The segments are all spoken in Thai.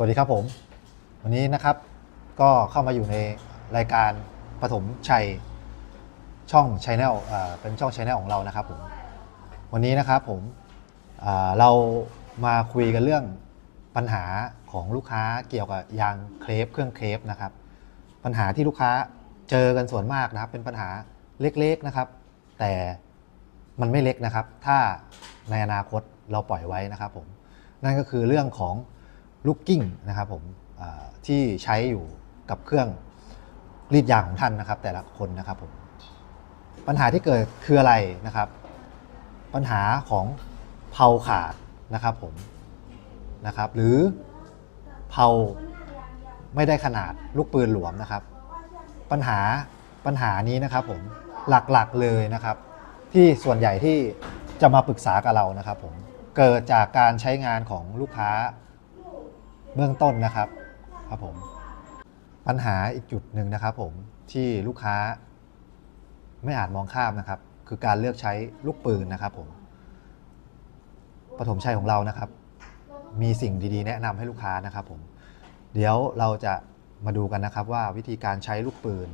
สวัสดีครับผม วันนี้นะครับก็เข้ามาอยู่ในรายการปฐมชัยช่องชแนลเป็นช่องชแนลของเรานะครับผมวันนี้นะครับผมเรามาคุยกันเรื่องปัญหาของลูกค้าเกี่ยวกับยางเครปเครื่องเครปนะครับ ปัญหาที่ลูกค้าเจอกันส่วนมากนะครับ เป็นปัญหาเล็กๆนะครับ แต่มันไม่เล็กนะครับ ถ้าในอนาคตเราปล่อยไว้นะครับผมนั่นก็คือเรื่องของ ลูกกิ้งนะครับผมที่ใช้อยู่กับเครื่องรีดยางของท่านนะครับ แต่ละคนนะครับผมปัญหาที่เกิดคืออะไรนะครับ ปัญหาของเพาขาดนะครับผมนะครับ หรือเพาไม่ได้ขนาดลูกปืนหลวมนะครับ ปัญหาปัญหานี้นะครับผมหลักๆเลยนะครับ ที่ส่วนใหญ่ที่จะมาปรึกษากับเรานะครับผมเกิดจากการใช้งานของลูกค้า เบื้องต้นนะครับครับผมปัญหาอีกจุดหนึ่งนะครับผมที่ลูกค้าไม่อาจมองข้ามนะครับ คือการเลือกใช้ลูกปืนนะครับผมปฐมชัยของเรานะครับ มีสิ่งดีๆ แนะนำให้ลูกค้านะครับผมเดี๋ยวเราจะมาดูกันนะครับว่าวิธีการใช้ลูกปืน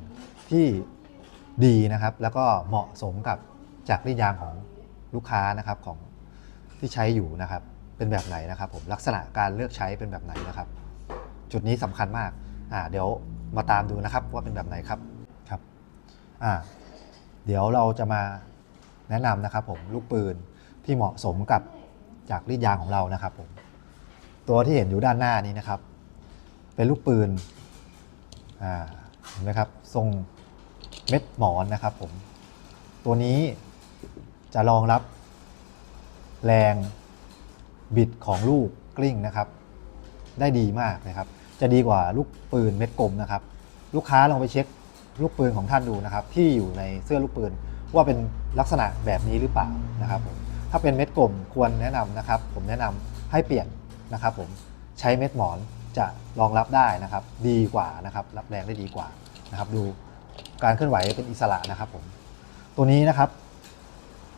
ที่ดีนะครับ แล้วก็เหมาะสมกับจากรีดยางของลูกค้านะครับของที่ใช้อยู่นะครับ เป็นแบบไหนนะครับผมลักษณะการเลือกใช้เป็นแบบไหนนะครับ จุดนี้สำคัญมากอ่าเดี๋ยวมาตามดูนะครับว่าเป็นแบบไหนครับครับอ่าเดี๋ยวเราจะมาแนะนำนะครับผมลูกปืนที่เหมาะสมกับจากรีดยางของเรานะครับผมตัวที่เห็นอยู่ด้านหน้านี้นะครับ เป็นลูกปืนอ่าเห็นไหมครับทรงเม็ดหมอนนะครับผมตัวนี้จะรองรับแรง บิดของลูกกลิ้งนะครับ ได้ดีมากนะครับ จะดีกว่าลูกปืนเม็ดกลมนะครับ ลูกค้าลองไปเช็คลูกปืนของท่านดูนะครับ ที่อยู่ในเสื้อลูกปืนว่าเป็นลักษณะแบบนี้หรือเปล่านะครับผมถ้าเป็นเม็ดกลมควรแนะนำนะครับ ผมแนะนำให้เปลี่ยนนะครับ ผมใช้เม็ดหมอนจะรองรับได้นะครับ ดีกว่านะครับ รับแรงได้ดีกว่านะครับ ดูการเคลื่อนไหวเป็นอิสระนะครับผมตัวนี้นะครับ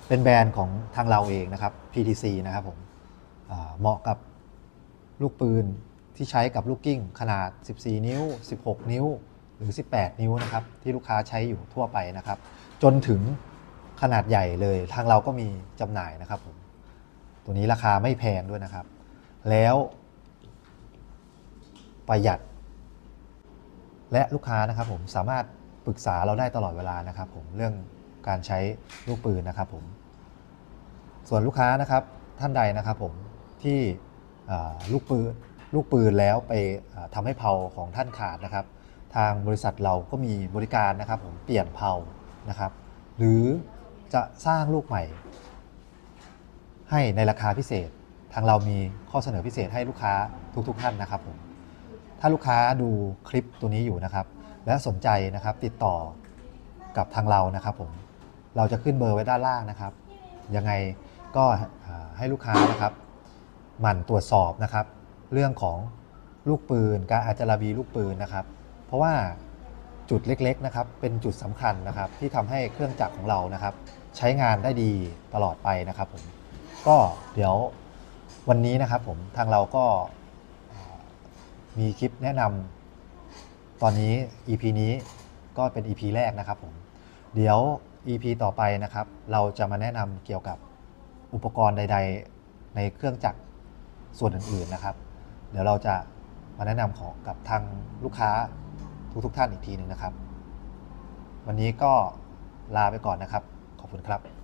เป็นแบรนด์ของทางเราเองนะครับ PTC นะครับผม เหมาะกับลูกปืนที่ใช้กับลูกกิ้งขนาด 14 นิ้ว 16 นิ้ว หรือ 18 นิ้วนะครับที่ลูกค้าใช้อยู่ทั่วไปนะครับ จนถึงขนาดใหญ่เลยทางเราก็มีจำหน่ายนะครับผมตัวนี้ราคาไม่แพงด้วยนะครับ แล้วประหยัด และลูกค้านะครับผมสามารถปรึกษาเราได้ตลอดเวลานะครับผมเรื่องการใช้ลูกปืนนะครับผมส่วนลูกค้านะครับท่านใดนะครับผม ที่ลูกปืนลูกปืนแล้วไปอ่าทำให้เพาของท่านขาดนะครับ ทางบริษัทเราก็มีบริการนะครับผมเปลี่ยนเพานะครับ หรือจะสร้างลูกใหม่ ให้ในราคาพิเศษ ทางเรามีข้อเสนอพิเศษให้ลูกค้าทุกๆท่านนะครับผมถ้าลูกค้าดูคลิปตัวนี้อยู่นะครับ และสนใจนะครับติดต่อกับทางเรานะครับผมเราจะขึ้นเบอร์ไว้ด้านล่างนะครับ ยังไงก็ให้ลูกค้านะครับ หมั่นตรวจสอบนะครับ เรื่องของลูกปืน การอาจจะระบีลูกปืนนะครับ เพราะว่าจุดเล็กๆนะครับเป็นจุดสำคัญนะครับ ที่ทำให้เครื่องจักรของเรานะครับ ใช้งานได้ดีตลอดไปนะครับผมก็เดี๋ยววันนี้นะครับผมทางเราก็มีคลิปแนะนำตอนนี้ EP นี้ก็เป็น EP แรกนะครับผมเดี๋ยว EP ต่อไปนะครับ เราจะมาแนะนำเกี่ยวกับอุปกรณ์ใด ๆ ในเครื่องจักร ส่วนอื่นๆนะครับ เดี๋ยวเราจะมาแนะนำของกับทางลูกค้าทุกๆท่านอีกทีหนึ่งนะครับ วันนี้ก็ลาไปก่อนนะครับ ขอบคุณครับสวัสดีครับ